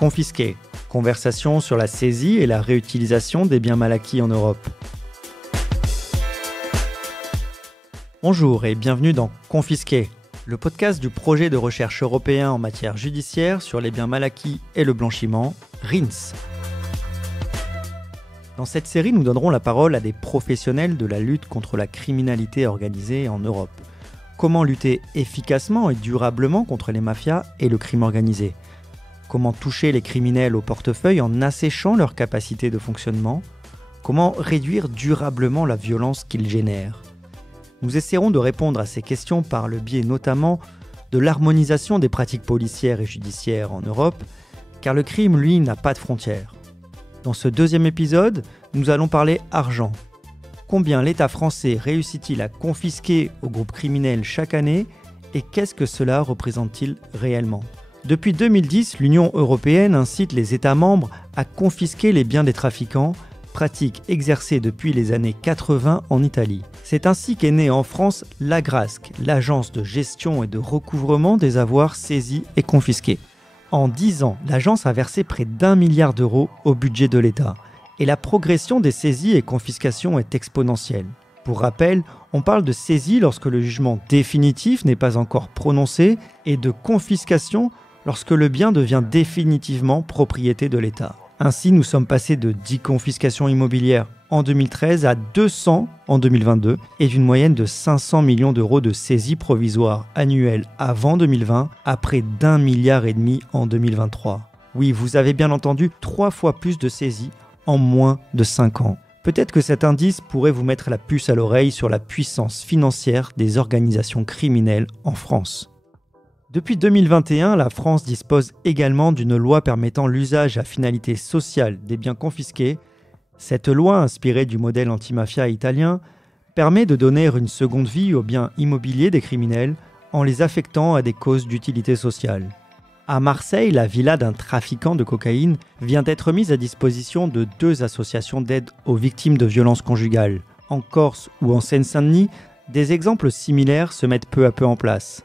Confisqués, conversation sur la saisie et la réutilisation des biens mal acquis en Europe. Bonjour et bienvenue dans Confisqués, le podcast du projet de recherche européen en matière judiciaire sur les biens mal acquis et le blanchiment, RINS. Dans cette série, nous donnerons la parole à des professionnels de la lutte contre la criminalité organisée en Europe. Comment lutter efficacement et durablement contre les mafias et le crime organisé ? Comment toucher les criminels au portefeuille en asséchant leur capacité de fonctionnement ? Comment réduire durablement la violence qu'ils génèrent ? Nous essaierons de répondre à ces questions par le biais notamment de l'harmonisation des pratiques policières et judiciaires en Europe, car le crime, lui, n'a pas de frontières. Dans ce deuxième épisode, nous allons parler argent. Combien l'État français réussit-il à confisquer aux groupes criminels chaque année et qu'est-ce que cela représente-t-il réellement ? Depuis 2010, l'Union européenne incite les États membres à confisquer les biens des trafiquants, pratique exercée depuis les années 80 en Italie. C'est ainsi qu'est née en France l'Agrasc, l'agence de gestion et de recouvrement des avoirs saisis et confisqués. En 10 ans, l'agence a versé près d'1 milliard d'euros au budget de l'État. Et la progression des saisies et confiscations est exponentielle. Pour rappel, on parle de saisie lorsque le jugement définitif n'est pas encore prononcé et de confiscation lorsque le bien devient définitivement propriété de l'État. Ainsi, nous sommes passés de 10 confiscations immobilières en 2013 à 200 en 2022 et d'une moyenne de 500 millions d'euros de saisies provisoires annuelles avant 2020 à près d'1,5 milliard en 2023. Oui, vous avez bien entendu, 3 fois plus de saisies en moins de 5 ans. Peut-être que cet indice pourrait vous mettre la puce à l'oreille sur la puissance financière des organisations criminelles en France. Depuis 2021, la France dispose également d'une loi permettant l'usage à finalité sociale des biens confisqués. Cette loi, inspirée du modèle antimafia italien, permet de donner une seconde vie aux biens immobiliers des criminels en les affectant à des causes d'utilité sociale. À Marseille, la villa d'un trafiquant de cocaïne vient d'être mise à disposition de 2 associations d'aide aux victimes de violences conjugales. En Corse ou en Seine-Saint-Denis, des exemples similaires se mettent peu à peu en place.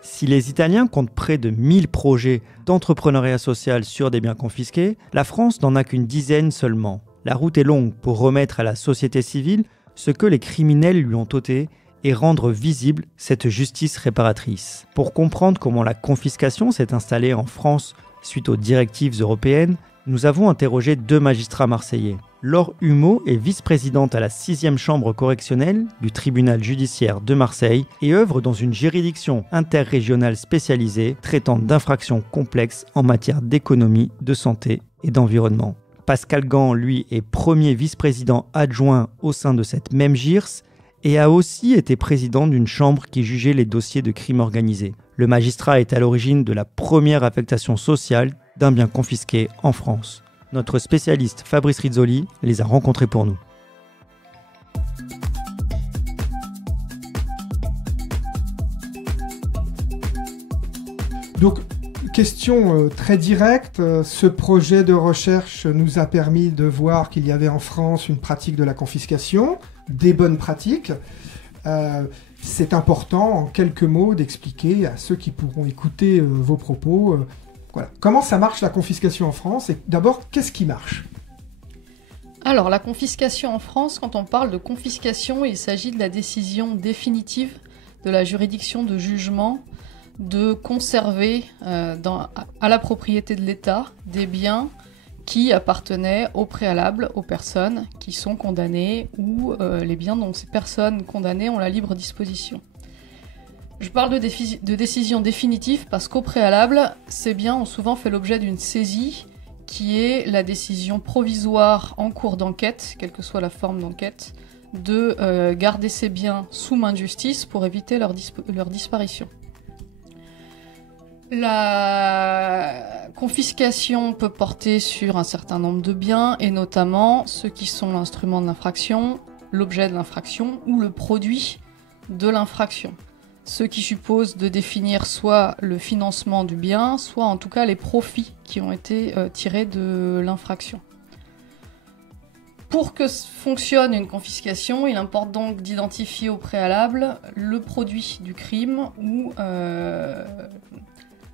Si les Italiens comptent près de 1000 projets d'entrepreneuriat social sur des biens confisqués, la France n'en a qu'une dizaine seulement. La route est longue pour remettre à la société civile ce que les criminels lui ont ôté et rendre visible cette justice réparatrice. Pour comprendre comment la confiscation s'est installée en France suite aux directives européennes, nous avons interrogé 2 magistrats marseillais. Laure Humeau est vice-présidente à la 6e chambre correctionnelle du tribunal judiciaire de Marseille et œuvre dans une juridiction interrégionale spécialisée traitant d'infractions complexes en matière d'économie, de santé et d'environnement. Pascal Gand, lui, est premier vice-président adjoint au sein de cette même JIRS et a aussi été président d'une chambre qui jugeait les dossiers de crimes organisés. Le magistrat est à l'origine de la première affectation sociale d'un bien confisqué en France. Notre spécialiste Fabrice Rizzoli les a rencontrés pour nous. Donc, question très directe. Ce projet de recherche nous a permis de voir qu'il y avait en France une pratique de la confiscation, des bonnes pratiques. C'est important, en quelques mots, d'expliquer à ceux qui pourront écouter vos propos voilà. Comment ça marche la confiscation en France ? Et d'abord, qu'est-ce qui marche ? Alors, la confiscation en France, quand on parle de confiscation, il s'agit de la décision définitive de la juridiction de jugement de conserver à la propriété de l'État des biens qui appartenaient au préalable aux personnes qui sont condamnées ou les biens dont ces personnes condamnées ont la libre disposition. Je parle de décision définitive parce qu'au préalable, ces biens ont souvent fait l'objet d'une saisie qui est la décision provisoire en cours d'enquête, quelle que soit la forme d'enquête, de garder ces biens sous main de justice pour éviter leur disparition. La confiscation peut porter sur un certain nombre de biens et notamment ceux qui sont l'instrument de l'infraction, l'objet de l'infraction ou le produit de l'infraction. Ce qui suppose de définir soit le financement du bien, soit en tout cas les profits qui ont été tirés de l'infraction. Pour que fonctionne une confiscation, il importe donc d'identifier au préalable le produit du crime ou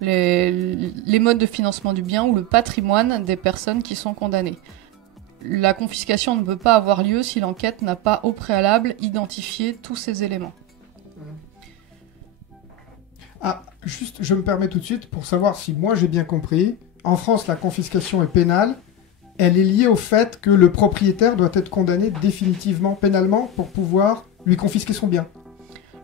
les modes de financement du bien ou le patrimoine des personnes qui sont condamnées. La confiscation ne peut pas avoir lieu si l'enquête n'a pas au préalable identifié tous ces éléments. Ah, juste, je me permets tout de suite, pour savoir si moi j'ai bien compris, en France, la confiscation est pénale. Elle est liée au fait que le propriétaire doit être condamné définitivement pénalement pour pouvoir lui confisquer son bien.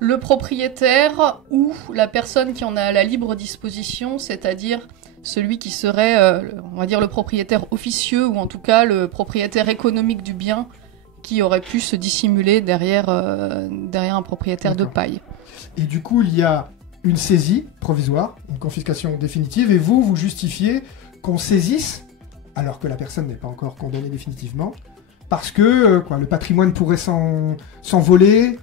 Le propriétaire ou la personne qui en a la libre disposition, c'est-à-dire celui qui serait, on va dire, le propriétaire officieux ou en tout cas le propriétaire économique du bien qui aurait pu se dissimuler derrière un propriétaire de paille. Et du coup, il y a une saisie provisoire, une confiscation définitive, et vous justifiez qu'on saisisse, alors que la personne n'est pas encore condamnée définitivement, parce que le patrimoine pourrait s'envoler.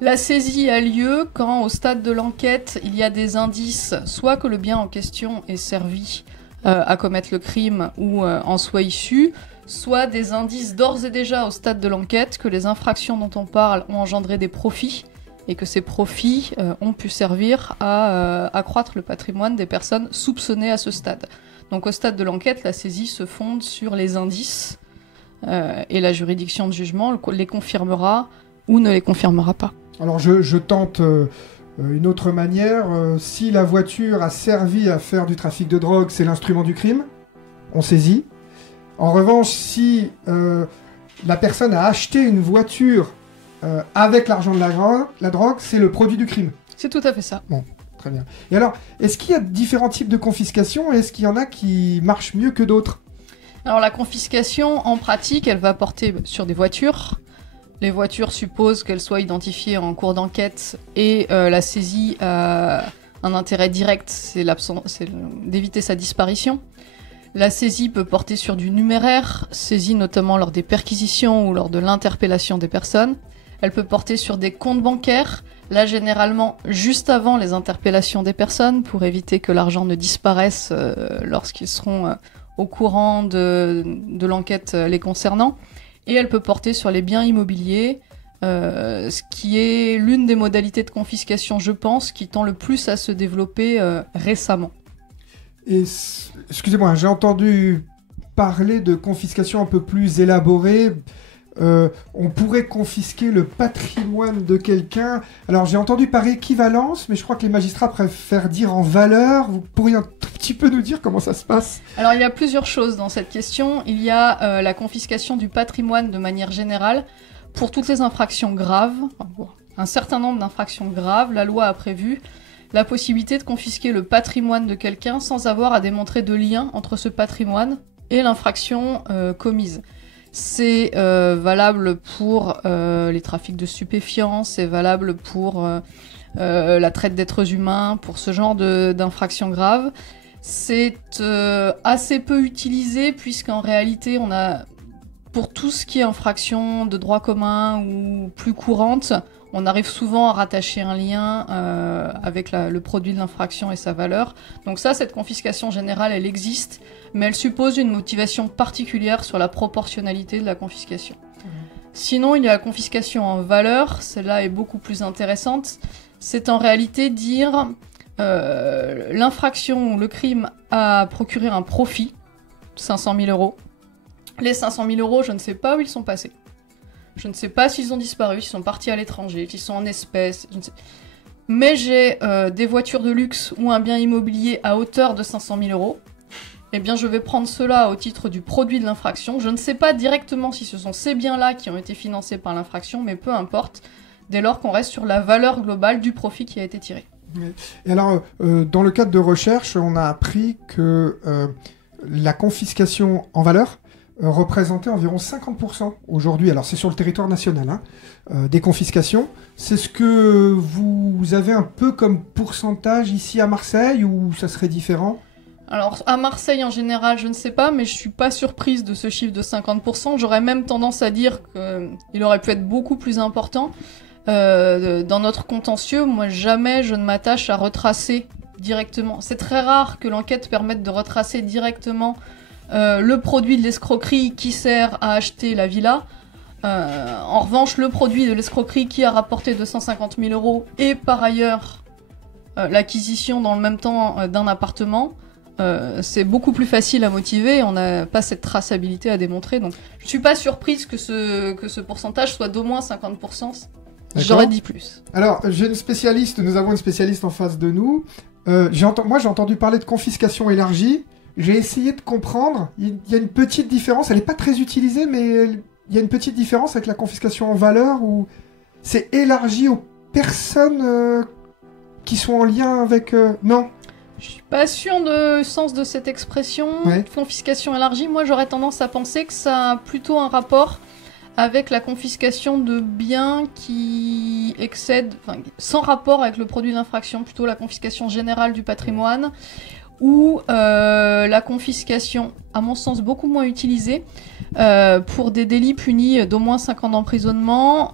La saisie a lieu quand, au stade de l'enquête, il y a des indices, soit que le bien en question est servi à commettre le crime ou en soit issu, soit des indices d'ores et déjà au stade de l'enquête que les infractions dont on parle ont engendré des profits et que ces profits ont pu servir à accroître le patrimoine des personnes soupçonnées à ce stade. Donc au stade de l'enquête, la saisie se fonde sur les indices et la juridiction de jugement les confirmera ou ne les confirmera pas. Alors je tente une autre manière. Si la voiture a servi à faire du trafic de drogue, c'est l'instrument du crime, on saisit. En revanche, si la personne a acheté une voiture avec l'argent de la drogue, c'est le produit du crime. C'est tout à fait ça. Bon, très bien. Et alors, est-ce qu'il y a différents types de confiscation et est-ce qu'il y en a qui marchent mieux que d'autres ? Alors la confiscation, en pratique, elle va porter sur des voitures. Les voitures supposent qu'elles soient identifiées en cours d'enquête et la saisie a un intérêt direct, c'est d'éviter sa disparition. La saisie peut porter sur du numéraire, saisie notamment lors des perquisitions ou lors de l'interpellation des personnes. Elle peut porter sur des comptes bancaires, là généralement juste avant les interpellations des personnes pour éviter que l'argent ne disparaisse lorsqu'ils seront au courant de l'enquête les concernant. Et elle peut porter sur les biens immobiliers, ce qui est l'une des modalités de confiscation, je pense, qui tend le plus à se développer récemment. Et excusez-moi, j'ai entendu parler de confiscation un peu plus élaborée. On pourrait confisquer le patrimoine de quelqu'un. Alors j'ai entendu par équivalence, mais je crois que les magistrats préfèrent dire en valeur. Vous pourriez un tout petit peu nous dire comment ça se passe ? Alors il y a plusieurs choses dans cette question. Il y a la confiscation du patrimoine de manière générale pour toutes les infractions graves. Un certain nombre d'infractions graves, la loi a prévu la possibilité de confisquer le patrimoine de quelqu'un sans avoir à démontrer de lien entre ce patrimoine et l'infraction commise. C'est valable pour les trafics de stupéfiants, c'est valable pour la traite d'êtres humains, pour ce genre d'infractions graves. C'est assez peu utilisé puisqu'en réalité, on a, pour tout ce qui est infraction de droit commun ou plus courante, on arrive souvent à rattacher un lien avec le produit de l'infraction et sa valeur. Donc ça, cette confiscation générale, elle existe, mais elle suppose une motivation particulière sur la proportionnalité de la confiscation. Sinon, il y a la confiscation en valeur, celle-là est beaucoup plus intéressante. C'est en réalité dire l'infraction ou le crime a procuré un profit, 500 000 euros. Les 500 000 euros, je ne sais pas où ils sont passés. Je ne sais pas s'ils ont disparu, s'ils sont partis à l'étranger, s'ils sont en espèces. Je ne sais... Mais j'ai des voitures de luxe ou un bien immobilier à hauteur de 500 000 euros. Eh bien, je vais prendre cela au titre du produit de l'infraction. Je ne sais pas directement si ce sont ces biens-là qui ont été financés par l'infraction, mais peu importe, dès lors qu'on reste sur la valeur globale du profit qui a été tiré. Et alors, dans le cadre de recherche, on a appris que la confiscation en valeur représentait environ 50% aujourd'hui. Alors, c'est sur le territoire national, des confiscations. C'est ce que vous avez un peu comme pourcentage ici à Marseille, ou ça serait différent ? Alors, à Marseille, en général, je ne sais pas, mais je suis pas surprise de ce chiffre de 50%. J'aurais même tendance à dire qu'il aurait pu être beaucoup plus important. Dans notre contentieux, moi, jamais je ne m'attache à retracer directement. C'est très rare que l'enquête permette de retracer directement le produit de l'escroquerie qui sert à acheter la villa. En revanche, le produit de l'escroquerie qui a rapporté 250 000 euros et par ailleurs l'acquisition dans le même temps d'un appartement, c'est beaucoup plus facile à motiver, on n'a pas cette traçabilité à démontrer. Donc je suis pas surprise que ce pourcentage soit d'au moins 50%. J'aurais dit plus. Alors, nous avons une spécialiste en face de nous. Moi, j'ai entendu parler de confiscation élargie. J'ai essayé de comprendre. Il y a une petite différence. Elle n'est pas très utilisée, mais il y a une petite différence avec la confiscation en valeur où c'est élargi aux personnes qui sont en lien avec... Non. Je suis pas sûre du sens de cette expression. Ouais. Confiscation élargie. Moi, j'aurais tendance à penser que ça a plutôt un rapport avec la confiscation de biens qui excèdent, sans rapport avec le produit d'infraction, plutôt la confiscation générale du patrimoine, ou la confiscation, à mon sens, beaucoup moins utilisée, pour des délits punis d'au moins 5 ans d'emprisonnement.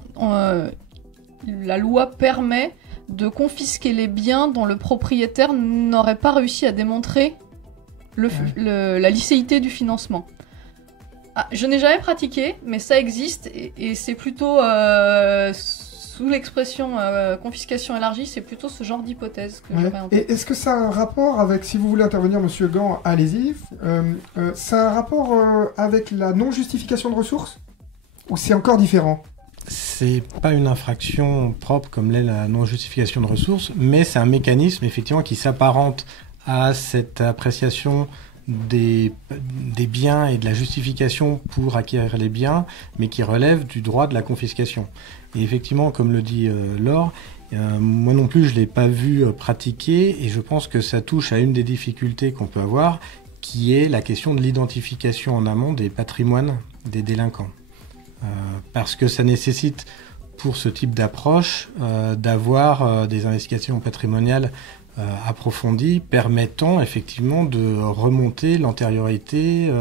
La loi permet de confisquer les biens dont le propriétaire n'aurait pas réussi à démontrer la licéité du financement. Ah, je n'ai jamais pratiqué, mais ça existe, et c'est plutôt, sous l'expression confiscation élargie, c'est plutôt ce genre d'hypothèse que j'aurais en tête. Et est-ce que ça a un rapport avec, si vous voulez intervenir, Monsieur Gant, allez-y, ça a un rapport avec la non-justification de ressources? Ou c'est encore différent? C'est pas une infraction propre comme l'est la non-justification de ressources, mais c'est un mécanisme effectivement qui s'apparente à cette appréciation des biens et de la justification pour acquérir les biens, mais qui relève du droit de la confiscation. Et effectivement, comme le dit Laure, moi non plus je ne l'ai pas vu pratiquer, et je pense que ça touche à une des difficultés qu'on peut avoir, qui est la question de l'identification en amont des patrimoines des délinquants. Parce que ça nécessite, pour ce type d'approche, d'avoir des investigations patrimoniales approfondies, permettant effectivement de remonter l'antériorité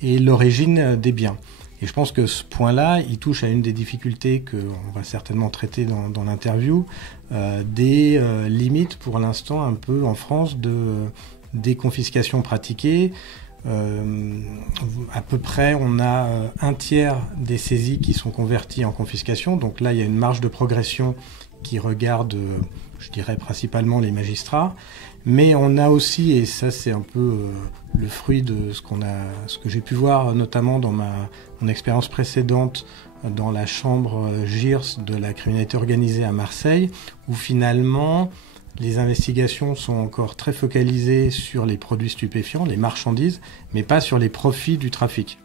et l'origine des biens. Et je pense que ce point-là, il touche à une des difficultés qu'on va certainement traiter dans l'interview, des limites pour l'instant un peu en France des confiscations pratiquées. À peu près, on a un tiers des saisies qui sont converties en confiscation. Donc là, il y a une marge de progression qui regarde, je dirais, principalement les magistrats. Mais on a aussi, et ça c'est un peu le fruit de ce que j'ai pu voir, notamment dans mon expérience précédente dans la chambre GIRS de la criminalité organisée à Marseille, où finalement les investigations sont encore très focalisées sur les produits stupéfiants, les marchandises, mais pas sur les profits du trafic.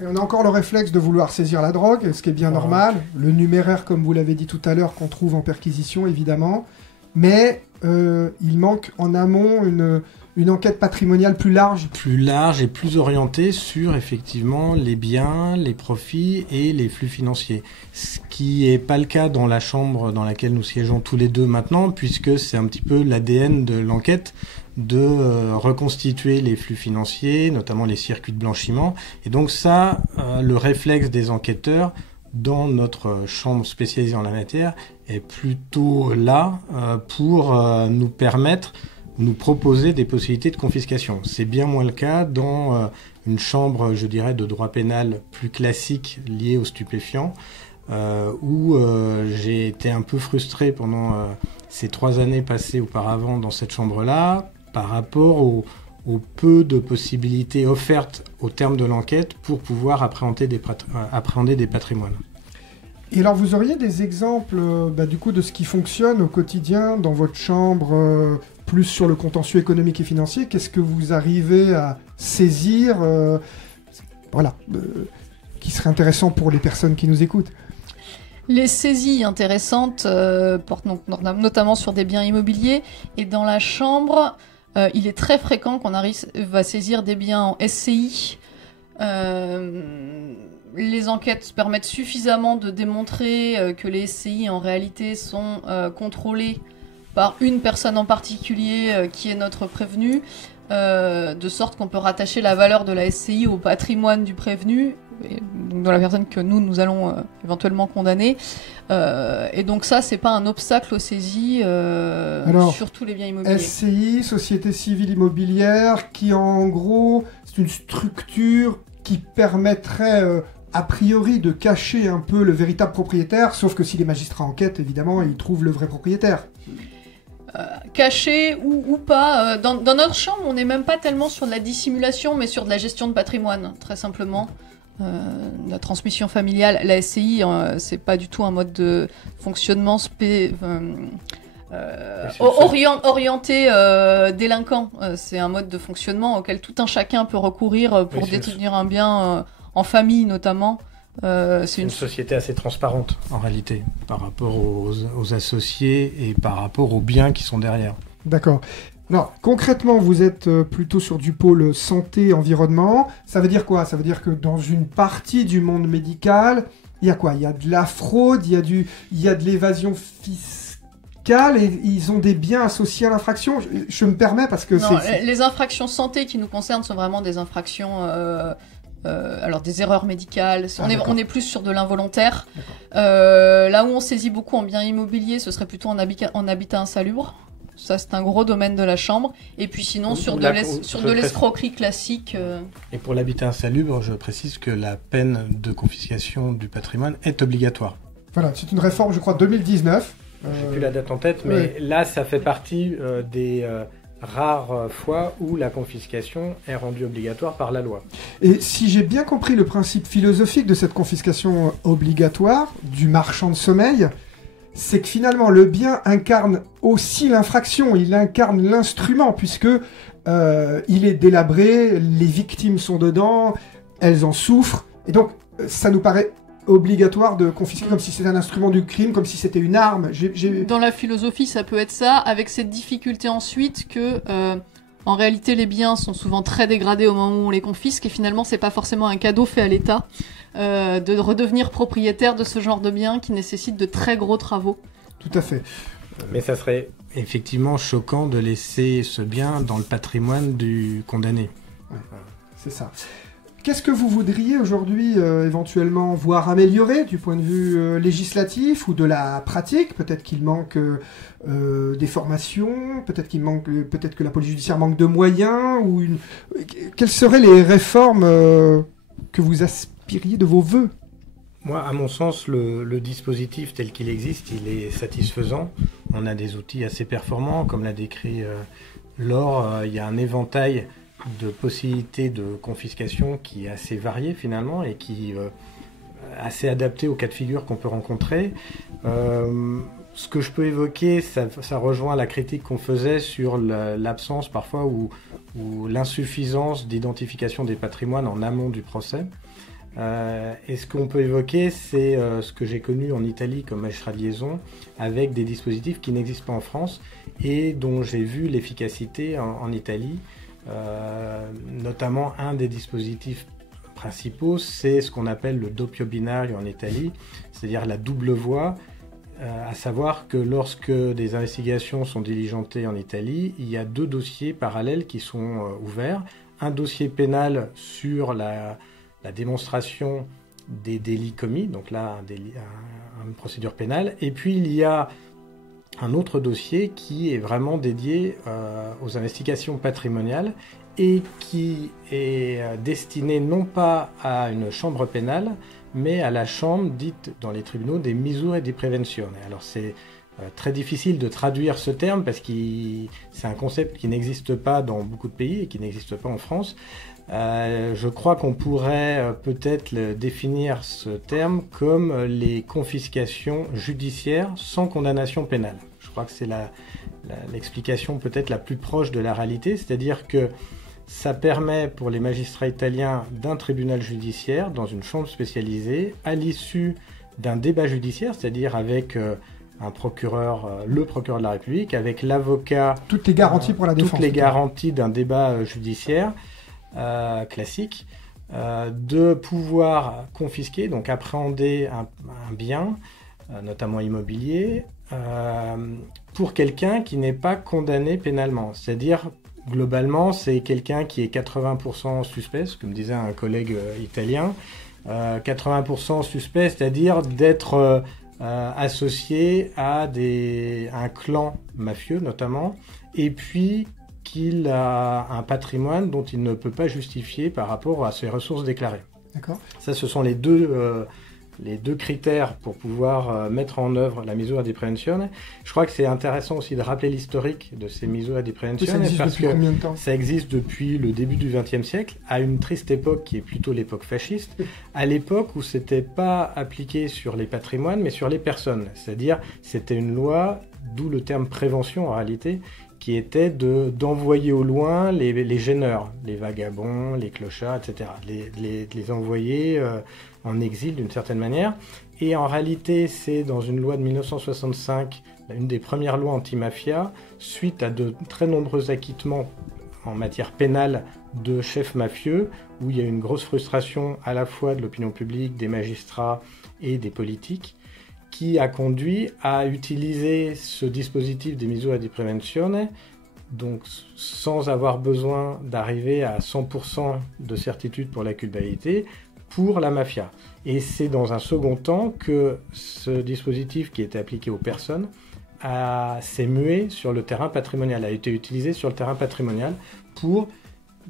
Et on a encore le réflexe de vouloir saisir la drogue, ce qui est bien normal. Le numéraire, comme vous l'avez dit tout à l'heure, qu'on trouve en perquisition, évidemment. Mais il manque en amont une enquête patrimoniale plus large. Plus large et plus orientée sur, effectivement, les biens, les profits et les flux financiers. Ce qui n'est pas le cas dans la chambre dans laquelle nous siégeons tous les deux maintenant, puisque c'est un petit peu l'ADN de l'enquête de reconstituer les flux financiers, notamment les circuits de blanchiment. Et donc ça, le réflexe des enquêteurs dans notre chambre spécialisée en la matière est plutôt là pour nous proposer des possibilités de confiscation. C'est bien moins le cas dans une chambre, je dirais, de droit pénal plus classique liée aux stupéfiants, où j'ai été un peu frustré pendant ces 3 années passées auparavant dans cette chambre-là, par rapport au peu de possibilités offertes au terme de l'enquête pour pouvoir appréhender des patrimoines. Et alors, vous auriez des exemples du coup, de ce qui fonctionne au quotidien dans votre chambre, plus sur le contentieux économique et financier? Qu'est-ce que vous arrivez à saisir qui serait intéressant pour les personnes qui nous écoutent? Les saisies intéressantes portent notamment sur des biens immobiliers. Et dans la chambre, il est très fréquent qu'on arrive à saisir des biens en SCI. Les enquêtes permettent suffisamment de démontrer que les SCI en réalité sont contrôlés par une personne en particulier qui est notre prévenu, de sorte qu'on peut rattacher la valeur de la SCI au patrimoine du prévenu, donc dans la personne que nous allons éventuellement condamner. Et donc ça, c'est pas un obstacle aux saisies sur tous les biens immobiliers. SCI, Société Civile Immobilière, qui en gros, c'est une structure qui permettrait a priori de cacher un peu le véritable propriétaire, sauf que si les magistrats enquêtent, évidemment, ils trouvent le vrai propriétaire. caché ou pas. Dans notre chambre, on n'est même pas tellement sur de la dissimulation, mais sur de la gestion de patrimoine, très simplement. La transmission familiale, la SCI, c'est pas du tout un mode de fonctionnement orienté délinquant. C'est un mode de fonctionnement auquel tout un chacun peut recourir pour détenir un bien en famille notamment. C'est une société assez transparente en réalité par rapport aux associés et par rapport aux biens qui sont derrière. D'accord. Alors, concrètement, vous êtes plutôt sur du pôle santé-environnement. Ça veut dire quoi? Ça veut dire que dans une partie du monde médical, il y a quoi? Il y a de la fraude, il y a de l'évasion fiscale et ils ont des biens associés à l'infraction. Je me permets parce que les infractions santé qui nous concernent sont vraiment des infractions... alors des erreurs médicales, on est plus sur de l'involontaire. Là où on saisit beaucoup en biens immobiliers, ce serait plutôt en habitat insalubre. Ça, c'est un gros domaine de la chambre. Et puis sinon, sur de l'escroquerie classique. Et pour l'habitat insalubre, je précise que la peine de confiscation du patrimoine est obligatoire. Voilà, c'est une réforme, je crois, 2019. J'ai plus la date en tête, mais là, ça fait partie des... rares fois où la confiscation est rendue obligatoire par la loi. Et si j'ai bien compris le principe philosophique de cette confiscation obligatoire du marchand de sommeil, c'est que finalement le bien incarne aussi l'infraction, il incarne l'instrument puisque il est délabré, les victimes sont dedans, elles en souffrent, et donc ça nous paraît obligatoire de confisquer comme si c'était un instrument du crime, comme si c'était une arme. Dans la philosophie, ça peut être ça, avec cette difficulté ensuite que, en réalité, les biens sont souvent très dégradés au moment où on les confisque, et finalement, c'est pas forcément un cadeau fait à l'État de redevenir propriétaire de ce genre de biens qui nécessite de très gros travaux. Tout à fait. Mais ça serait effectivement choquant de laisser ce bien dans le patrimoine du condamné. Ouais, c'est ça. Qu'est-ce que vous voudriez aujourd'hui éventuellement voir améliorer du point de vue législatif ou de la pratique? Peut-être qu'il manque des formations, peut-être que la police judiciaire manque de moyens, quelles seraient les réformes que vous aspiriez de vos vœux? Moi, à mon sens, le dispositif tel qu'il existe, il est satisfaisant. On a des outils assez performants, comme l'a décrit Laure. Il y a un éventail de possibilités de confiscation qui est assez varié finalement et qui est assez adapté aux cas de figure qu'on peut rencontrer. Ce que je peux évoquer, ça rejoint la critique qu'on faisait sur l'absence parfois ou l'insuffisance d'identification des patrimoines en amont du procès. Et ce qu'on peut évoquer, c'est ce que j'ai connu en Italie comme magistrat de liaison, avec des dispositifs qui n'existent pas en France et dont j'ai vu l'efficacité en Italie. Notamment un des dispositifs principaux, c'est ce qu'on appelle le doppio binario en Italie, c'est-à-dire la double voie, à savoir que lorsque des investigations sont diligentées en Italie, il y a 2 dossiers parallèles qui sont ouverts, un dossier pénal sur la démonstration des délits commis, donc là une procédure pénale, et puis il y a un autre dossier qui est vraiment dédié aux investigations patrimoniales et qui est destiné non pas à une chambre pénale, mais à la chambre dite dans les tribunaux des misure di prevenzione. Alors c'est très difficile de traduire ce terme parce que c'est un concept qui n'existe pas dans beaucoup de pays et qui n'existe pas en France. Je crois qu'on pourrait peut-être définir ce terme comme les confiscations judiciaires sans condamnation pénale. Je crois que c'est l'explication peut-être la plus proche de la réalité, c'est-à-dire que ça permet pour les magistrats italiens d'un tribunal judiciaire dans une chambre spécialisée, à l'issue d'un débat judiciaire, c'est-à-dire avec un procureur, le procureur de la République, avec l'avocat... Toutes les garanties pour la défense. Toutes les garanties d'un débat judiciaire classique, de pouvoir confisquer, donc appréhender un bien, notamment immobilier, pour quelqu'un qui n'est pas condamné pénalement. C'est-à-dire, globalement, c'est quelqu'un qui est 80% suspect, ce que me disait un collègue italien, 80% suspect, c'est-à-dire d'être associé à un clan mafieux notamment, et puis qu'il a un patrimoine dont il ne peut pas justifier par rapport à ses ressources déclarées. D'accord. Ça, ce sont les deux les deux critères pour pouvoir mettre en œuvre la misura di prevenzione. Je crois que c'est intéressant aussi de rappeler l'historique de ces misura di prevenzione parce que combien de temps ça existe depuis le début du XXe siècle, à une triste époque qui est plutôt l'époque fasciste, à l'époque où c'était pas appliqué sur les patrimoines mais sur les personnes. C'est-à-dire c'était une loi, d'où le terme prévention en réalité, qui était d'envoyer au loin les gêneurs, les vagabonds, les clochards, etc. Les envoyer en exil d'une certaine manière. Et en réalité, c'est dans une loi de 1965, une des premières lois anti-mafia, suite à de très nombreux acquittements en matière pénale de chefs mafieux, où il y a une grosse frustration à la fois de l'opinion publique, des magistrats et des politiques, qui a conduit à utiliser ce dispositif des misure di prevenzione, donc sans avoir besoin d'arriver à 100% de certitude pour la culpabilité, pour la mafia. Et c'est dans un second temps que ce dispositif qui était appliqué aux personnes s'est mué sur le terrain patrimonial, a été utilisé sur le terrain patrimonial pour,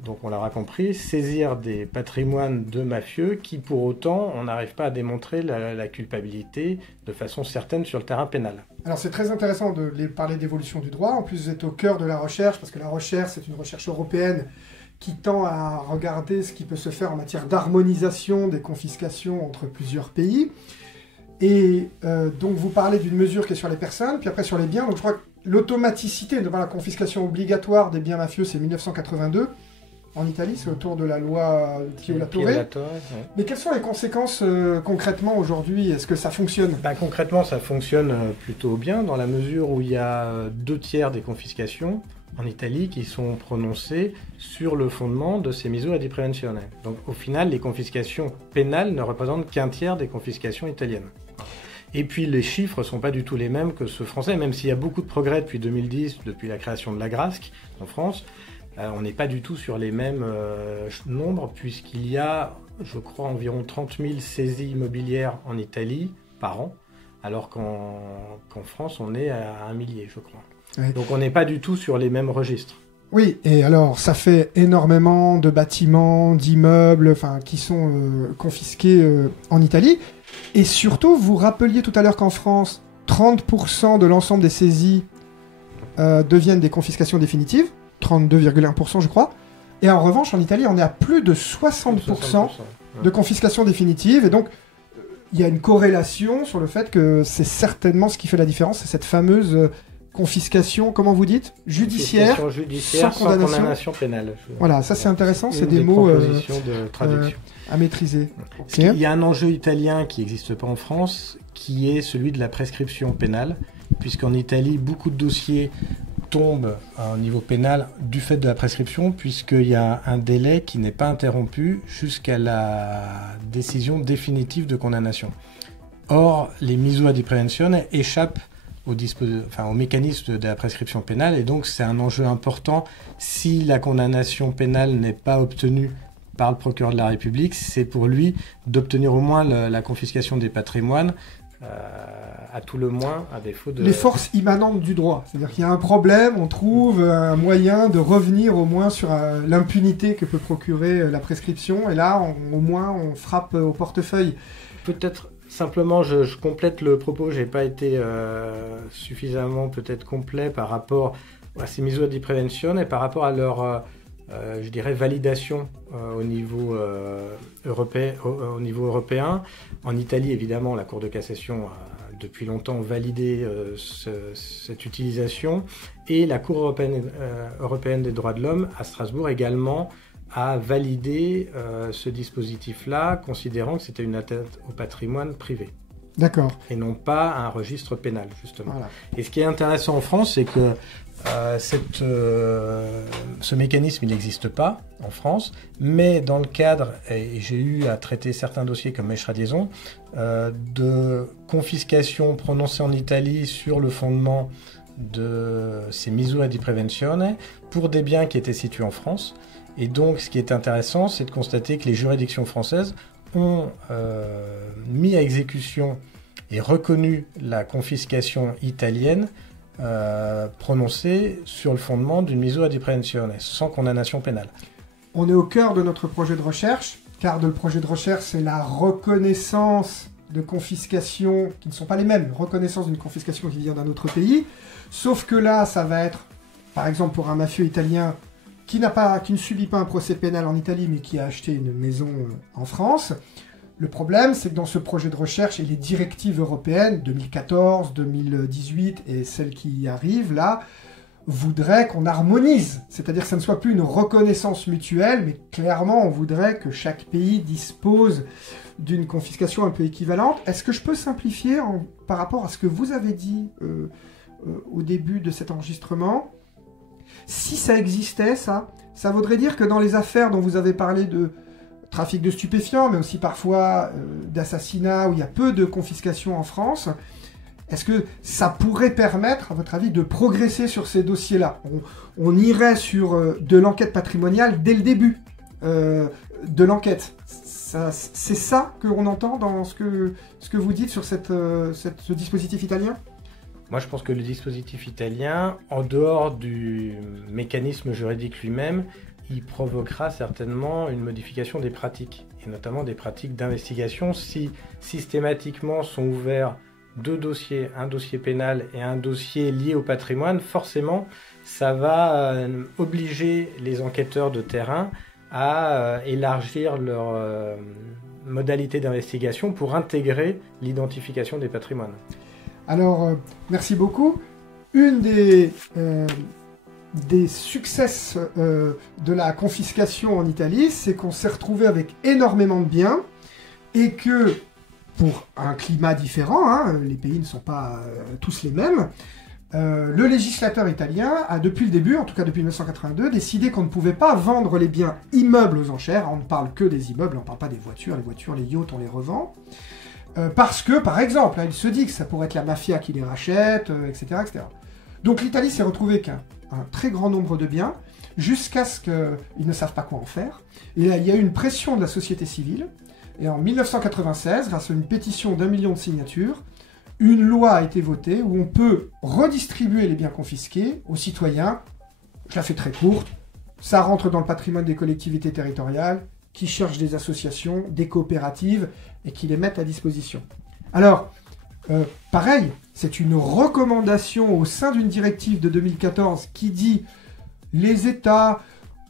donc on l'aura compris, saisir des patrimoines de mafieux qui pour autant on n'arrive pas à démontrer la culpabilité de façon certaine sur le terrain pénal. Alors c'est très intéressant de parler d'évolution du droit, en plus vous êtes au cœur de la recherche, parce que la recherche c'est une recherche européenne qui tend à regarder ce qui peut se faire en matière d'harmonisation des confiscations entre plusieurs pays. Et donc vous parlez d'une mesure qui est sur les personnes, puis après sur les biens, donc je crois que l'automaticité devant la confiscation obligatoire des biens mafieux c'est 1982. En Italie, c'est autour de la loi Pio-La-Torre. Ouais. Mais quelles sont les conséquences concrètement aujourd'hui? Est-ce que ça fonctionne? Concrètement, ça fonctionne plutôt bien dans la mesure où il y a 2/3 des confiscations en Italie qui sont prononcées sur le fondement de ces misure di prevenzione. Donc au final, les confiscations pénales ne représentent qu'un tiers des confiscations italiennes. Et puis les chiffres ne sont pas du tout les mêmes que ceux français, même s'il y a beaucoup de progrès depuis 2010, depuis la création de l'Agrasc en France. On n'est pas du tout sur les mêmes nombres, puisqu'il y a, je crois, environ 30 000 saisies immobilières en Italie par an, alors qu'en France, on est à 1 millier, je crois. Oui. Donc on n'est pas du tout sur les mêmes registres. Oui, et alors ça fait énormément de bâtiments, d'immeubles, qui sont confisqués en Italie. Et surtout, vous rappeliez tout à l'heure qu'en France, 30% de l'ensemble des saisies deviennent des confiscations définitives. 32,1% je crois. Et en revanche, en Italie, on est à plus de 60% de confiscation définitive. Et donc, il y a une corrélation sur le fait que c'est certainement ce qui fait la différence, c'est cette fameuse confiscation, comment vous dites, judiciaire sans condamnation pénale. Voilà, ça c'est intéressant, c'est des mots de traduction. À maîtriser. Okay. Il y a un enjeu italien qui n'existe pas en France, qui est celui de la prescription pénale, puisqu'en Italie, beaucoup de dossiers tombe au niveau pénal du fait de la prescription, puisqu'il y a un délai qui n'est pas interrompu jusqu'à la décision définitive de condamnation. Or, les misure di prevenzione échappent au mécanisme de la prescription pénale, et donc c'est un enjeu important. Si la condamnation pénale n'est pas obtenue par le procureur de la République, c'est pour lui d'obtenir au moins la confiscation des patrimoines, à tout le moins, à défaut de... Les forces immanentes du droit. C'est-à-dire qu'il y a un problème, on trouve un moyen de revenir au moins sur l'impunité que peut procurer la prescription, et là, au moins, on frappe au portefeuille. Peut-être, simplement, je complète le propos, j'ai pas été suffisamment peut-être complet par rapport à ces misure di prevenzione et par rapport à leur... je dirais validation au niveau européen. En Italie, évidemment, la Cour de cassation a depuis longtemps validé cette utilisation, et la Cour européenne des droits de l'homme à Strasbourg également a validé ce dispositif-là, considérant que c'était une atteinte au patrimoine privé. D'accord. Et non pas un registre pénal, justement. Voilà. Et ce qui est intéressant en France, c'est que ce mécanisme, il n'existe pas en France, mais dans le cadre, et j'ai eu à traiter certains dossiers comme Mèche Liaison, de confiscation prononcée en Italie sur le fondement de ces misure di prevenzione pour des biens qui étaient situés en France. Et donc, ce qui est intéressant, c'est de constater que les juridictions françaises ont mis à exécution et reconnu la confiscation italienne prononcée sur le fondement d'une misura di prevenzione, sans condamnation pénale. On est au cœur de notre projet de recherche, car le projet de recherche, c'est la reconnaissance de confiscation qui ne sont pas les mêmes, reconnaissance d'une confiscation qui vient d'un autre pays, sauf que là, ça va être, par exemple, pour un mafieux italien qui ne subit pas un procès pénal en Italie, mais qui a acheté une maison en France. Le problème, c'est que dans ce projet de recherche et les directives européennes, 2014, 2018 et celles qui arrivent là, voudraient qu'on harmonise. C'est-à-dire que ça ne soit plus une reconnaissance mutuelle, mais clairement, on voudrait que chaque pays dispose d'une confiscation un peu équivalente. Est-ce que je peux simplifier par rapport à ce que vous avez dit au début de cet enregistrement ? Si ça existait, ça voudrait dire que dans les affaires dont vous avez parlé de trafic de stupéfiants, mais aussi parfois d'assassinats, où il y a peu de confiscation en France, est-ce que ça pourrait permettre, à votre avis, de progresser sur ces dossiers-là ? On irait sur de l'enquête patrimoniale dès le début de l'enquête. C'est ça qu'on entend dans ce que vous dites sur ce dispositif italien ? Moi, je pense que le dispositif italien, en dehors du mécanisme juridique lui-même, il provoquera certainement une modification des pratiques, et notamment des pratiques d'investigation. Si systématiquement sont ouverts deux dossiers, un dossier pénal et un dossier lié au patrimoine, forcément, ça va obliger les enquêteurs de terrain à élargir leur modalité d'investigation pour intégrer l'identification des patrimoines. Alors, merci beaucoup. Une des succès de la confiscation en Italie, c'est qu'on s'est retrouvé avec énormément de biens et que, pour un climat différent, les pays ne sont pas tous les mêmes, le législateur italien a depuis le début, en tout cas depuis 1982, décidé qu'on ne pouvait pas vendre les biens immeubles aux enchères. On ne parle que des immeubles, on ne parle pas des voitures. Les voitures, les yachts, on les revend. Parce que, par exemple, il se dit que ça pourrait être la mafia qui les rachète, etc., etc. Donc l'Italie s'est retrouvée qu'un très grand nombre de biens, jusqu'à ce qu'ils ne savent pas quoi en faire. Et là, il y a eu une pression de la société civile. Et en 1996, grâce à une pétition d'1 million de signatures, une loi a été votée où on peut redistribuer les biens confisqués aux citoyens. Je la fais très courte. Ça rentre dans le patrimoine des collectivités territoriales qui cherchent des associations, des coopératives et qui les mettent à disposition. Alors, pareil, c'est une recommandation au sein d'une directive de 2014 qui dit les États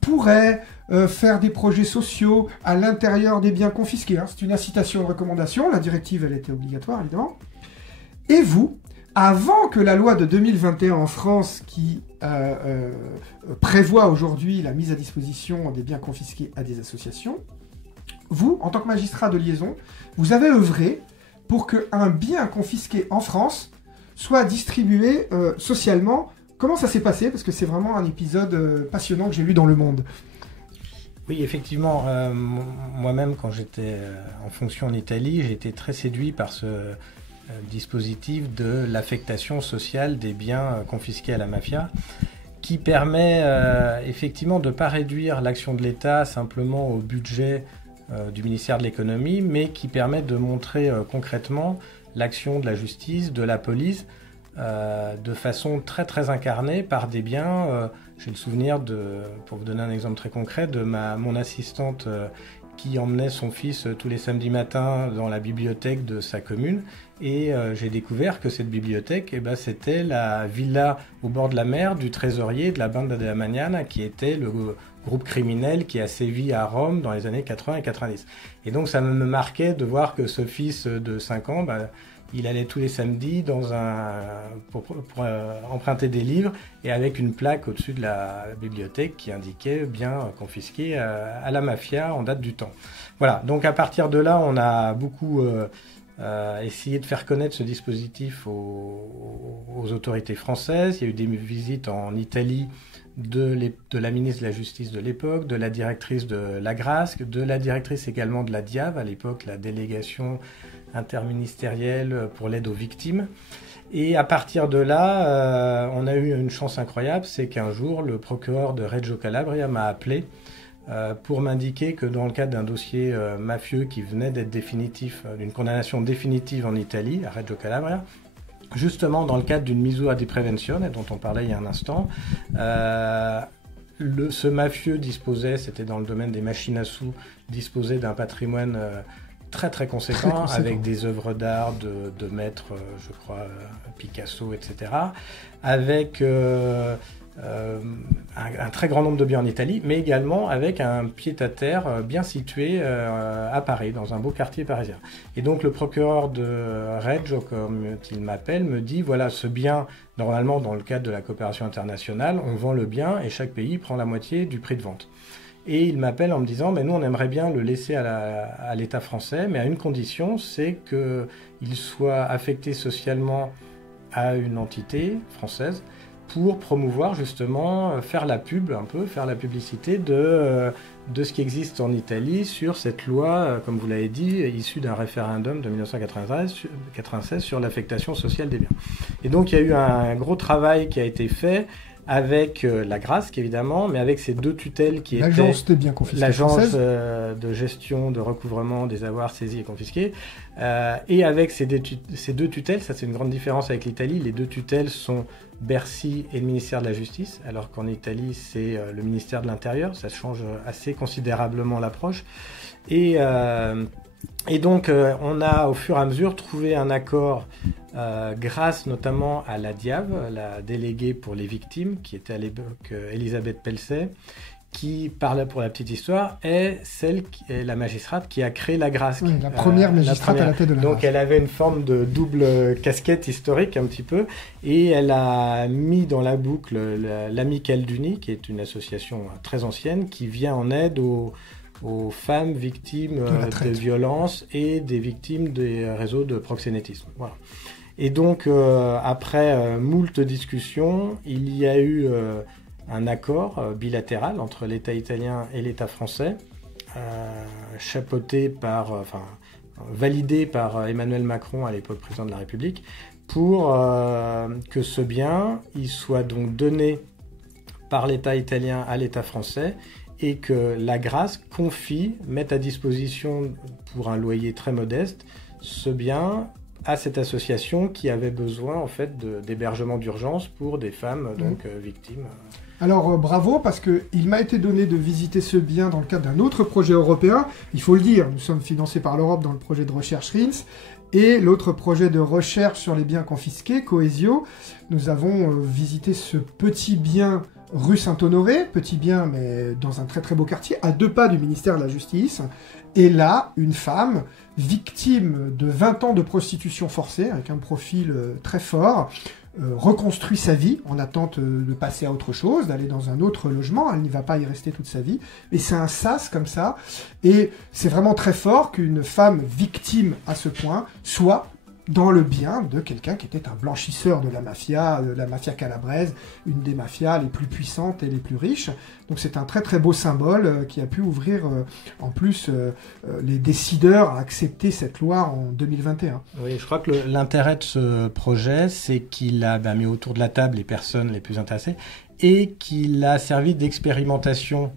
pourraient faire des projets sociaux à l'intérieur des biens confisqués. C'est une incitation de recommandation. La directive, elle était obligatoire, évidemment. Et vous, avant que la loi de 2021 en France, qui prévoit aujourd'hui la mise à disposition des biens confisqués à des associations, vous, en tant que magistrat de liaison, vous avez œuvré pour qu'un bien confisqué en France soit distribué socialement. Comment ça s'est passé ? Parce que c'est vraiment un épisode passionnant que j'ai lu dans Le Monde. Oui, effectivement, moi-même, quand j'étais en fonction en Italie, j'ai été très séduit par ce dispositif de l'affectation sociale des biens confisqués à la mafia, qui permet effectivement de ne pas réduire l'action de l'État simplement au budget du ministère de l'économie, mais qui permet de montrer concrètement l'action de la justice, de la police, de façon très très incarnée par des biens. J'ai le souvenir pour vous donner un exemple très concret, de mon assistante qui emmenait son fils tous les samedis matins dans la bibliothèque de sa commune. Et j'ai découvert que cette bibliothèque, c'était la villa au bord de la mer du trésorier de la Banda della Magnana, qui était le groupe criminel qui a sévi à Rome dans les années 80 et 90. Et donc ça me marquait de voir que ce fils de 5 ans, il allait tous les samedis pour emprunter des livres, et avec une plaque au-dessus de la bibliothèque qui indiquait bien confisqué à la mafia en date du temps. Voilà, donc à partir de là, on a beaucoup essayé de faire connaître ce dispositif aux autorités françaises. Il y a eu des visites en Italie de la ministre de la Justice de l'époque, de la directrice de l'Agrasc, de la directrice également de la DIAV, à l'époque la délégation interministérielle pour l'aide aux victimes. Et à partir de là, on a eu une chance incroyable, c'est qu'un jour, le procureur de Reggio Calabria m'a appelé pour m'indiquer que dans le cadre d'un dossier mafieux qui venait d'être définitif, d'une condamnation définitive en Italie, à Reggio Calabria, justement dans le cadre d'une misura di prevenzione dont on parlait il y a un instant, ce mafieux disposait, c'était dans le domaine des machines à sous, disposait d'un patrimoine très très conséquent, Très avec des œuvres d'art de maîtres, je crois, Picasso, etc., avec un très grand nombre de biens en Italie, mais également avec un pied-à-terre bien situé à Paris, dans un beau quartier parisien. Et donc le procureur de Reggio, comme il m'appelle, me dit, voilà, ce bien, normalement dans le cadre de la coopération internationale, on vend le bien et chaque pays prend la moitié du prix de vente. Et il m'appelle en me disant, mais nous on aimerait bien le laisser à l'État français, mais à une condition, c'est qu'il soit affecté socialement à une entité française pour promouvoir justement, faire la pub un peu, faire la publicité de ce qui existe en Italie sur cette loi, comme vous l'avez dit, issue d'un référendum de 1996 sur l'affectation sociale des biens. Et donc il y a eu un gros travail qui a été fait avec la GRASC évidemment, mais avec ces deux tutelles qui étaient l'agence des biens confisqués l'agence de gestion de recouvrement des avoirs saisis et confisqués, et avec ces deux tutelles, ça c'est une grande différence avec l'Italie, les deux tutelles sont Bercy et le ministère de la Justice, alors qu'en Italie c'est le ministère de l'Intérieur, ça change assez considérablement l'approche, et donc on a au fur et à mesure trouvé un accord grâce notamment à la DIAV, la déléguée pour les victimes, qui était à l'époque Elisabeth Pelcet, qui, pour la petite histoire, est la magistrate qui a créé la GRASC. Oui, la première magistrate à la tête de la GRASC. Donc elle avait une forme de double casquette historique un petit peu, et elle a mis dans la boucle l'Amicale d'Uni, qui est une association très ancienne, qui vient en aide aux femmes victimes de violences et des victimes des réseaux de proxénétisme. Voilà. Et donc, après moult discussions, il y a eu un accord bilatéral entre l'État italien et l'État français, validé par Emmanuel Macron, à l'époque président de la République, pour que ce bien il soit donc donné par l'État italien à l'État français, et que la GRASC mette à disposition pour un loyer très modeste ce bien à cette association qui avait besoin en fait d'hébergement d'urgence pour des femmes victimes. Alors bravo, parce qu'il m'a été donné de visiter ce bien dans le cadre d'un autre projet européen. Il faut le dire, nous sommes financés par l'Europe dans le projet de recherche RINS, et l'autre projet de recherche sur les biens confisqués, Cohesio. Nous avons visité ce petit bien rue Saint-Honoré, petit bien mais dans un très très beau quartier, à 2 pas du ministère de la Justice. Et là, une femme victime de 20 ans de prostitution forcée, avec un profil très fort, reconstruit sa vie en attente de passer à autre chose, d'aller dans un autre logement. Elle n'y va pas y rester toute sa vie. Et c'est un sas comme ça. Et c'est vraiment très fort qu'une femme victime à ce point soit dans le bien de quelqu'un qui était un blanchisseur de la mafia calabraise, une des mafias les plus puissantes et les plus riches. Donc c'est un très très beau symbole qui a pu ouvrir en plus les décideurs à accepter cette loi en 2021. Oui, je crois que l'intérêt de ce projet, c'est qu'il a mis autour de la table les personnes les plus intéressées et qu'il a servi d'expérimentation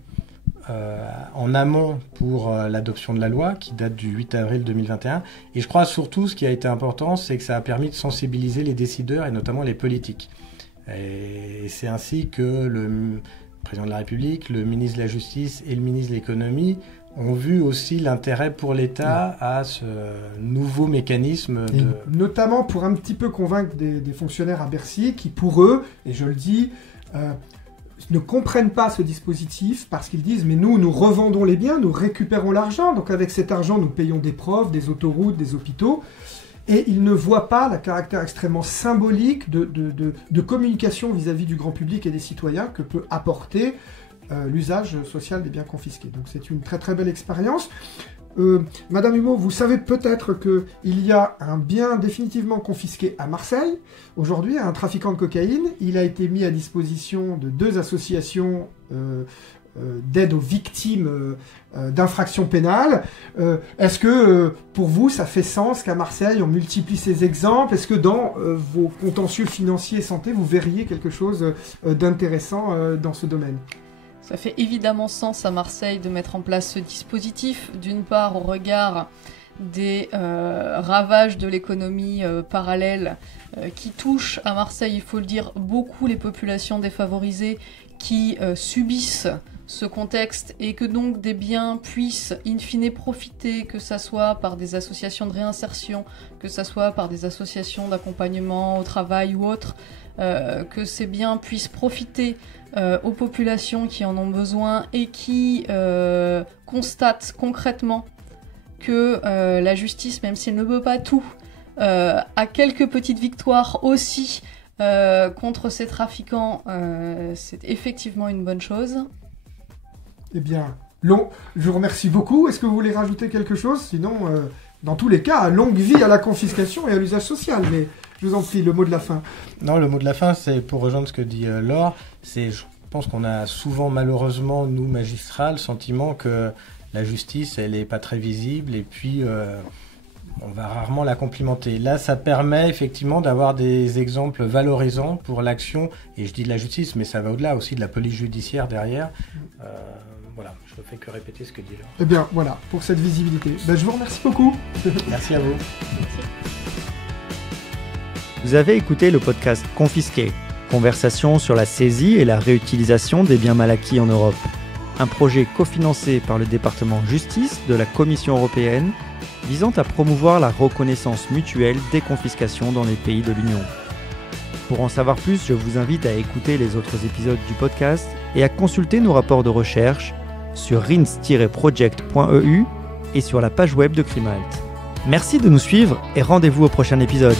en amont pour l'adoption de la loi qui date du 8 avril 2021. Et je crois surtout ce qui a été important, c'est que ça a permis de sensibiliser les décideurs et notamment les politiques. Et c'est ainsi que le président de la République, le ministre de la Justice et le ministre de l'Économie ont vu aussi l'intérêt pour l'État à ce nouveau mécanisme. Notamment pour un petit peu convaincre des fonctionnaires à Bercy qui, pour eux, et je le dis, ne comprennent pas ce dispositif parce qu'ils disent « mais nous revendons les biens, nous récupérons l'argent, donc avec cet argent, nous payons des profs, des autoroutes, des hôpitaux ». Et ils ne voient pas le caractère extrêmement symbolique de communication vis-à-vis du grand public et des citoyens que peut apporter l'usage social des biens confisqués. Donc c'est une très très belle expérience. Madame Humeau, vous savez peut-être qu'il y a un bien définitivement confisqué à Marseille. Aujourd'hui, un trafiquant de cocaïne, il a été mis à disposition de 2 associations d'aide aux victimes d'infractions pénales. Est-ce que pour vous, ça fait sens qu'à Marseille, on multiplie ces exemples? Est-ce que dans vos contentieux financiers et santé, vous verriez quelque chose d'intéressant dans ce domaine? Ça fait évidemment sens à Marseille de mettre en place ce dispositif, d'une part au regard des ravages de l'économie parallèle qui touchent à Marseille, il faut le dire, beaucoup les populations défavorisées qui subissent ce contexte et que donc des biens puissent in fine profiter, que ça soit par des associations de réinsertion, que ça soit par des associations d'accompagnement au travail ou autres, que ces biens puissent profiter aux populations qui en ont besoin et qui constatent concrètement que la justice, même si elle ne peut pas tout, a quelques petites victoires aussi contre ces trafiquants, c'est effectivement une bonne chose. Eh bien, je vous remercie beaucoup. Est-ce que vous voulez rajouter quelque chose? Sinon, dans tous les cas, longue vie à la confiscation et à l'usage social. Mais je vous en prie, le mot de la fin. Non, le mot de la fin, c'est pour rejoindre ce que dit Laure. Je pense qu'on a souvent, malheureusement, nous, magistrats, le sentiment que la justice, elle n'est pas très visible et puis on va rarement la complimenter. Là, ça permet effectivement d'avoir des exemples valorisants pour l'action, et je dis de la justice, mais ça va au-delà aussi de la police judiciaire derrière. Voilà, je ne fais que répéter ce que dit Laure. Eh bien, voilà, pour cette visibilité. Je vous remercie beaucoup. Merci à vous. Merci. Vous avez écouté le podcast Confisqué, conversation sur la saisie et la réutilisation des biens mal acquis en Europe. Un projet cofinancé par le département Justice de la Commission européenne visant à promouvoir la reconnaissance mutuelle des confiscations dans les pays de l'Union. Pour en savoir plus, je vous invite à écouter les autres épisodes du podcast et à consulter nos rapports de recherche sur rins-project.eu et sur la page web de Crimalt. Merci de nous suivre et rendez-vous au prochain épisode.